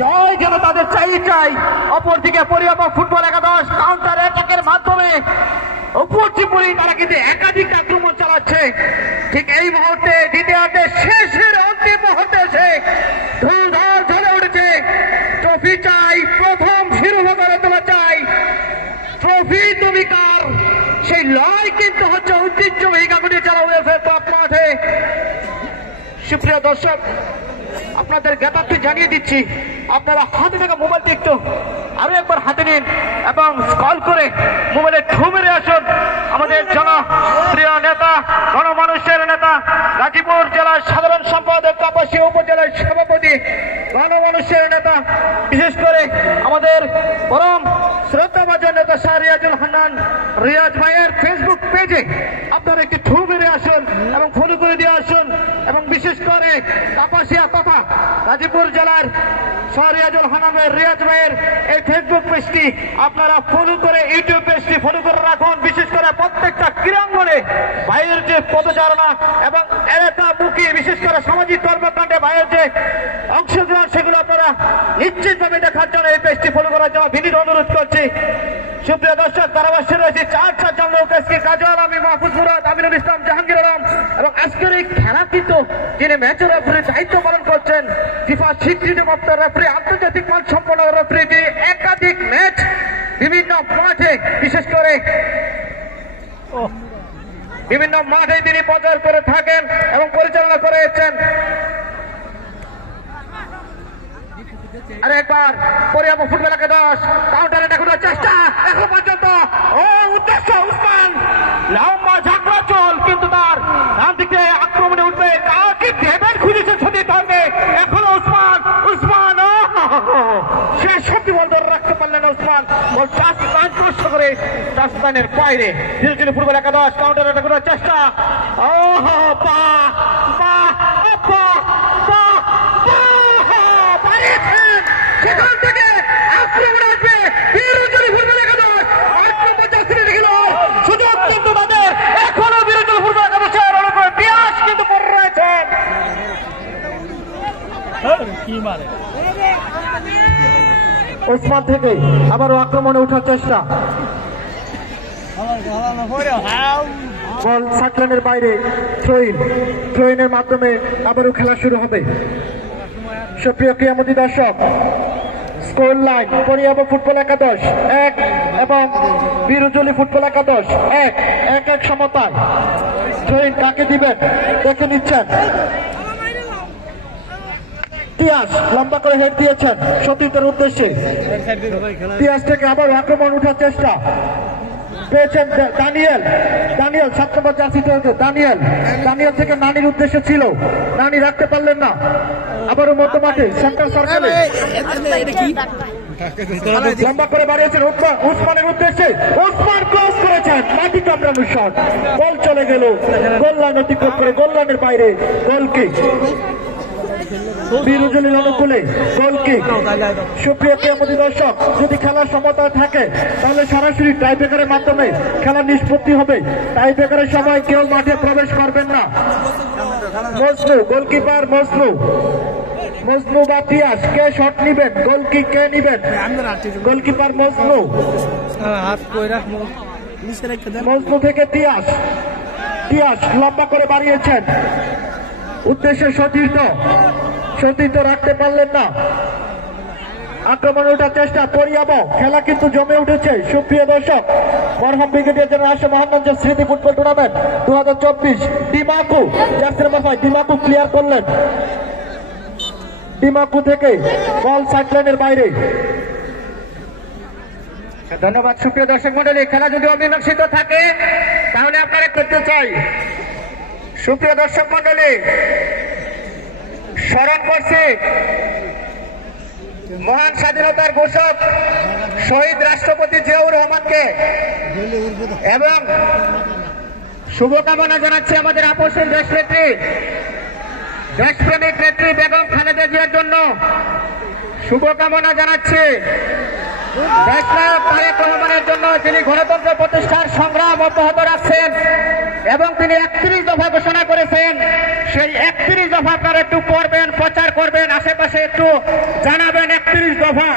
জয় যেন তাদের চাই। অপরদিকে পরিবাপক ফুটবল একাদশ কাউন্টার অ্যাটাকের মাধ্যমে উপর ত্রিপুরি তারা কিন্তু একাধিক আক্রমণ চালাচ্ছে। ঠিক এই মুহূর্তে দ্বিতীয়ার্ধের শেষের অন্তিম মুহূর্তে এসে ধুমধাম ঝরে উঠেছে। ট্রফি চাই, প্রথম শিরোপা করে তোলা চাই, ট্রফি তুমি কার, সেই লড়াই কিন্তু হচ্ছে ঐতিহ্যবাহী কাকুটি চালা ওয়েলফেয়ার ক্লাব মাঠে। সুপ্রিয় দর্শক, আপনাদের জ্ঞাতার্থে জানিয়ে দিচ্ছি, আপনারা হাতে থাকা মোবাইলটি একটু আরো একবার হাতে নিন এবং কল করে মোবাইলে ঠু মেরে আসুন। আমাদের জনপ্রিয় নেতা, গণমানুষের নেতা, গাজীপুর জেলার সাধারণ সম্পাদক, কাপাসিয়া উপজেলার সভাপতি, গণমানুষের নেতা, বিশেষ করে আমাদের পরম শ্রদ্ধাভাজন নেতা শাহ রিয়াজুল হান্নান রিয়াজ ভাইয়ের ফেসবুক পেজে আপনারা একটু ঠু মেরে আসুন এবং ফলো করে দিয়ে আসুন। এবং বিশেষ করে কাপাসিয়া তথা গাজীপুর জেলার শাহ রিয়াজুল হান্নানের রিয়াজ ভাইয়ের এই ফেসবুক পেজটি আপনারা ফলো করে, ইউটিউব পেজটি ফলো করে রাখুন। বিশেষ করে প্রত্যেকটা ক্রীড়াঙ্গনে ভাইয়ের যে পদচারণা এবং এলাকামুখী বিশেষ করে সামাজিক কর্মকাণ্ডে ভাইয়ের যে অংশগ্রহণ, সেগুলো আপনারা নিশ্চিতভাবে দেখার জন্য এই পেজটি ফলো করার জন্য বিনীত অনুরোধ করছি। সুপ্রিয় দর্শক, ধারাভাষ্যে রয়েছে 4 লোক, আজকে কাজল, আমি মাহফুজ মুরাদ, আমিনুল ইসলাম, জাহাঙ্গীর আলম। এবং আজকের এই খেলা কিন্তু যিনি ম্যাচের রেফারির দায়িত্ব পালন করছেন, ফিফা স্বীকৃতিপ্রাপ্ত রেফারি, আন্তর্জাতিক মান সম্পন্ন রেফারি, যিনি একাধিক ম্যাচ বিভিন্ন মাঠে বিশেষ করে বিভিন্ন মাঠে তিনি প্রচার করে থাকেন এবং পরিচালনা করে এসেছেন। আরেকবার পরিবাপক ফুটবল একাদশ কাউন্টার অ্যাটাক করার চেষ্টা, এখন পর্যন্ত উদ্দেশ্য উসমান, লম্বা ঝাঁকড়া চল, কিন্তু তার ডান দিকে আক্রমণে উঠবে, কাউকে দেবেন খুঁজেছে ছুটি ধরবে, এখনো উসমান শেষ শক্তি বল ধরে রাখতে পারলেন উসমান, বল নষ্ট করে রাজস্থানের বাইরে। ধীরে ফুটবল একাদশ কাউন্টার অ্যাটাক করার চেষ্টা, সেখান থেকে আক্রমণ আসবে বিরোধী ফুটবল একাদশ, সুযোগ কিন্তু তাদের এখনো বিরোধী ফুটবল একাদশের অনুকূলে পিয়াস কিন্তু পড়ে রয়েছেন। ওসমান থেকে আবারও আক্রমণে ওঠার চেষ্টা, বল সাকলানের বাইরে, থ্রোইনের মাধ্যমে আবারও খেলা শুরু হবে। সুপ্রিয় ক্রীড়ামোদী দর্শক, স্কোর লাইন পরিবাপক ফুটবল একাদশ 1 এবং বিরুজুলি ফুটবল একাদশ 1 সমতায়। থ্রোইন কাকে দিবেন দেখে নিচ্ছেন। তিয়াস লম্বা করে হেড দিয়েছেন সতীর্থের উদ্দেশ্যে, তিয়াস থেকে আবার আক্রমণ উঠার চেষ্টা পেয়েছেন দানিয়েল 7 নম্বর জার্সি দানিয়েল থেকে নানির উদ্দেশ্যে ছিল, নানি রাখতে পারলেন না, আবারও মধ্যমাঠে সেন্টার সার্কেলে লম্বা করে বাড়িয়েছেন উসমানের উদ্দেশ্যে, উসমান ক্রস করেছেন, মাটি কামড়ানো শট, বল চলে গেল গোল লাইন অতিক্রম করে, গোল লাইনের বাইরে, গোল কিক বিরুজুলির অনুকূলে, গোল কিক। সুপ্রিয় ক্রীড়ামোদী দর্শক, যদি খেলার সমতা থাকে তাহলে সরাসরি টাইব্রেকারের মাধ্যমে খেলা নিষ্পত্তি হবে। টাইব্রেকারের সময় কেউ মাঠে প্রবেশ করবেন না। মজনু গোলকিপার, মজনু বা তিয়াস কে শট নিবেন, গোল কিক কে নিবেন? গোলকিপার মজনু থেকে তিয়াস লম্বা করে বাড়িয়েছেন, উদ্দেশ্যে সতীর্থ রাখতে পারলেন না, আক্রমণে ওঠার চেষ্টা পরিবাপক, খেলা কিন্তু জমে উঠেছে। সুপ্রিয় দর্শক, মরহম ব্রিগেডিয়ার জেনারেল আশরাফ মহানগঞ্জ স্মৃতি football tournament 2024 Dimaku jersey number 5 Dimaku clear করলেন, ডিমাকু থেকে বল সাইডলাইনের বাইরে। ধন্যবাদ। সুপ্রিয় দর্শক মন্ডলী, খেলা যদি অমীমাংসিত থাকে তাহলে আপনারা করতে চাই। সুপ্রিয় দর্শক মন্ডলী, স্মরণ করছি মহান স্বাধীনতার ঘোষক শহীদ রাষ্ট্রপতি জিয়াউর রহমানকে এবং শুভকামনা জানাচ্ছি আমাদের আপসের দেশপ্রেমিক নেত্রী বেগম খালেদা জিয়ার জন্য শুভকামনা জানাচ্ছি। দেশনায়ক তারেক রহমানের জন্য যিনি গণতন্ত্র প্রতিষ্ঠার সংগ্রাম অব্যাহত রাখছেন এবং তিনি 31 দফা ঘোষণা করেছেন, সেই 31 দফা আপনারা একটু পড়বেন, প্রচার করবেন, আশেপাশে একটু জানাবেন। দফা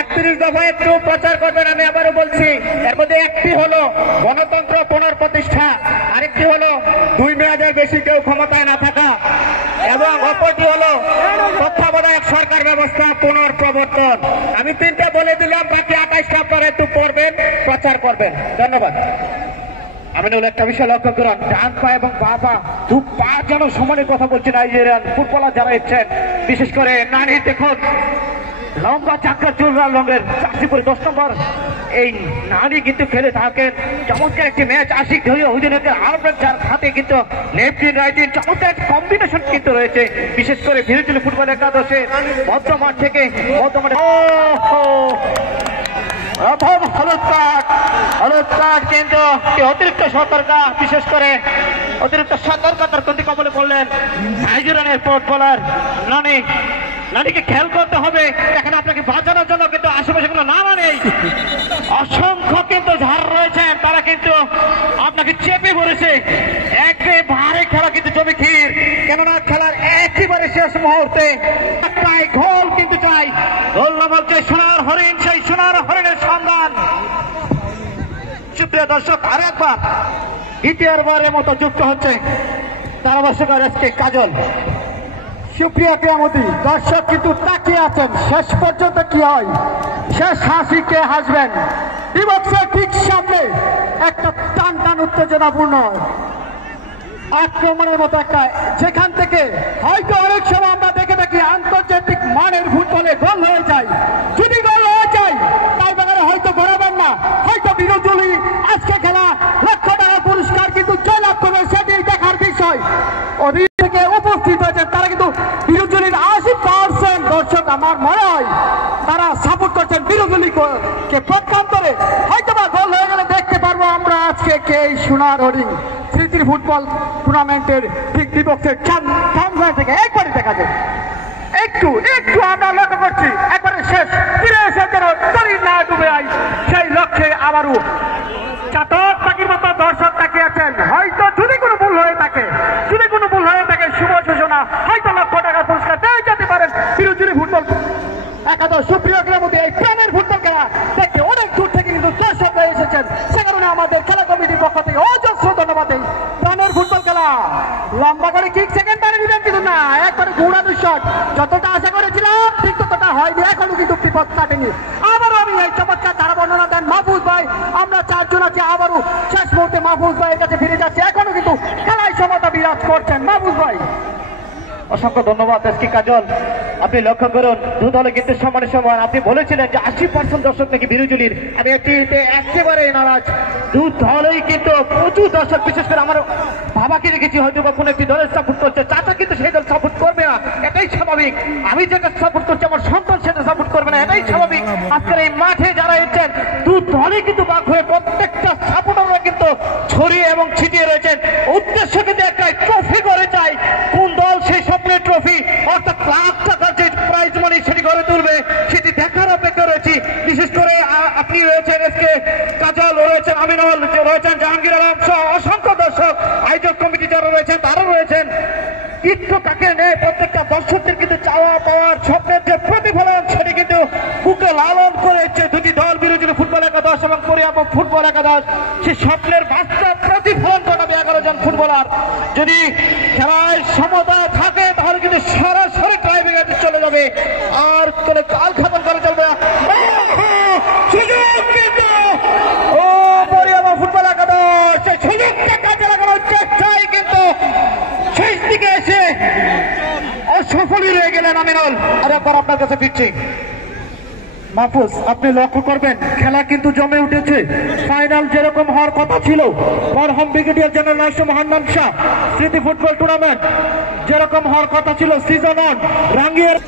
31 দফা একটু প্রচার করবেন। আমি আবারও বলছি, এর মধ্যে একটি হলো গণতন্ত্র পুনঃপ্রতিষ্ঠা, আরেকটি হলো 2 মেয়াদের বেশি কেউ ক্ষমতায় না থাকা, এবং অপরটি হলো তত্ত্বাবধায়ক সরকার ব্যবস্থা পুনঃপ্রবর্তন। আমি 3টা বলে দিলাম, বাকি 28টা আপনারা একটু পড়বেন, প্রচার করবেন। ধন্যবাদ। আমি একটা বিষয় লক্ষ্য করুন, ডান পা এবং বা পা দু পা যেন সমানে কথা বলছে নাইজেরিয়ান ফুটবলার যারা এসছেন, বিশেষ করে নানি দেখুন লম্বা চাক্কার চুলরা রঙের চাকরি পরে 10 নম্বর এই নানি কিন্তু খেলে থাকেন। চমৎকার একটি ম্যাচ আশিক যার হাতে কিন্তু লেফট ইন রাইট ইন চমৎকার একটি কম্বিনেশন কিন্তু রয়েছে, বিশেষ করে ভিরুচুলি ফুটবল একাদশে বর্ধমান থেকে বর্ধমানে কিন্তু অতিরিক্ত সতর্কতা, বিশেষ করে অতিরিক্ত সতর্কতার প্রতি কবলে পড়লেন নাইজেরিয়ানের ফুটবলার নানিকে খেয়াল করতে হবে। এখানে আপনাকে বাঁচানোর জন্য কিন্তু আশেপাশে কোনো নামা নেই, অসংখ্য কিন্তু ঝাড় রয়েছেন, তারা কিন্তু আপনাকে চেপে পড়েছে। একেবারে খেলা কিন্তু জমি ক্ষীর, কেননা খেলার একেবারে শেষ মুহূর্তে গোল কিন্তু চাই, গোল নামক যে সোনার হরিণ, সেই সোনার হরিণের সন্ধান। সুপ্রিয় দর্শক, আরেকবার দ্বিতীয়বারের মতো যুক্ত হচ্ছে ধারাভাষ্যকার এসকে কাজল। সুপ্রিয় ক্রীড়ামন্ত্রী, দর্শক কিন্তু তাকিয়ে আছেন শেষ পর্যন্ত কি হয়, শেষ হাসি কে হাসবেন। বিপক্ষের ঠিক সামনে একটা টান টান উত্তেজনাপূর্ণ আক্রমণের মতো একটা, যেখান থেকে হয়তো অনেক সময় আমরা দেখে থাকি আন্তর্জাতিক মানের ফুটবলে গোল হয়ে যায়। যদি গোল হয়ে যায় তাই বাগানে হয়তো ঘোরাবেন না, হয়তো বিরোধী আজকে খেলা লক্ষ টাকা পুরস্কার কিন্তু জয়লাভ করবে, সেটি দেখার বিষয়। অধীর থেকে উপস্থিত হয়েছেন তারা কিন্তু বিরোধীর 80% দর্শক আমার মনে হয় তারা সাপোর্ট করছেন বিরোধীকে। পক্ষান্তরে হয়তো বা গোল হয়ে গেলে দেখতে পারবো আমরা আজকে কে সোনার হরিণ স্মৃতির ফুটবল টুর্নামেন্টের ঠিক বিপক্ষের থেকে একবারই দেখা যায়। একটু আমরা লক্ষ্য করছি একবারে শেষ ফিরে এসে যেন শরীর না ডুবে আই, সেই লক্ষ্যে আবারও চাতক পাখির মতো দর্শক তাকিয়ে আছেন। হয়তো যদি কোনো ভুল হয়ে থাকে শুভ সূচনা, হয়তো লক্ষ টাকার পুরস্কার পেয়ে যেতে পারেন বিরোধী ফুটবল একাদশ। সুপ্রিয় ক্রীড়ামন্ত্রী, এই প্রাণের ফুটবল খেলা দেখতে অনেক দূর থেকে কিন্তু দর্শক এসেছেন, সে কারণে আমাদের খেলা কমিটির পক্ষ থেকে অজস্র ধন্যবাদ। এই প্রাণের ফুটবল খেলা লম্বা করে কিক সেকেন্ড টানে দিবেন কিন্তু না, একবারে ঘোড়ানো শট, যতটা আশা করেছিলাম ঠিক ততটা হয়নি, এখনো কিন্তু বিপদ কাটেনি। আবারও আমি এই চমৎকার ধারা বর্ণনা দেন মাহফুজ ভাই, আমরা 4 জন আছি, আবারও শেষ মুহূর্তে মাহফুজ ভাইয়ের কাছে ফিরে যাচ্ছে, এখনো কিন্তু খেলায় সমতা বিরাজ করছেন মাহফুজ ভাই। অসংখ্য ধন্যবাদ এসকে কাজল। আপনি লক্ষ্য করুন দু দলে কিন্তু সমানে সমান, আপনি বলেছিলেন যে 80% দর্শক নাকি বিরুজুলির, আমি এটিতে একেবারে নারাজ। দু দলেই কিন্তু প্রচুর দর্শক, বিশেষ করে আমার বাবাকে রেখেছি হয়তো বা কোনো একটি দলের সাপোর্ট করছে, চাচা কিন্তু সেই দল সাপোর্ট করবে না, এটাই স্বাভাবিক। আমি যেটা সাপোর্ট করছি আমার সন্তান সেটা সাপোর্ট করবে না, এটাই স্বাভাবিক। আজকের এই মাঠে যারা এসেছেন দু দলই কিন্তু বাক হয়ে প্রত্যেকটা সাপোর্টাররা কিন্তু ছড়িয়ে এবং ছিটিয়ে রয়েছেন, উদ্দেশ্য কিন্তু একটাই, ট্রফি করে চাই। কোন দল সেই স্বপ্নের ট্রফি অর্থাৎ লাখ টাকার যে প্রাইজ মানি সেটি গড়ে তুলবে, সেটি দেখার অপেক্ষা রয়েছে। বিশেষ করে আপনি রয়েছেন এসকে কাজল, রয়েছেন আমিনুল, রয়েছেন জাহাঙ্গীর আলম সহ অসংখ্য দর্শক, আয়োজক কমিটি যারা রয়েছেন তারা রয়েছেন। কিন্তু কাকে নেয় প্রত্যেকটা দর্শকদের কিন্তু চাওয়া পাওয়ার স্বপ্নের যে প্রতিফলন সেটি কিন্তু বুকে লালন করেছে দুটি দল, বিরোধী ফুটবল একাদশ এবং পরিয়াপক ফুটবল একাদশ। সেই স্বপ্নের বাস্তব প্রতিফলন ঘটাবে 11 জন ফুটবলার। যদি খেলায় সমতা থাকে তাহলে কিন্তু সরাসরি ট্রাইব্রেকারে চলে যাবে, আর কোনো কাল খাতম করে চলবে না। সুযোগ কিন্তু পরিয়াপক ফুটবল একাদশ সেই সুযোগটা কাজে লাগানোর চেষ্টায় কিন্তু শেষ দিকে এসে অসফলই রয়ে গেলেন আমিনুল। আর একবার আপনার কাছে ফিরছি মাহফুজ, আপনি লক্ষ্য করবেন খেলা কিন্তু জমে উঠেছে। ফাইনাল যেরকম হওয়ার কথা ছিল, মরহম ব্রিগেডিয়ার জেনারেল নাইসুম হান্নান শাহ স্মৃতি ফুটবল টুর্নামেন্ট যেরকম হওয়ার কথা ছিল সিজন 1 রাঙ্গিয়ার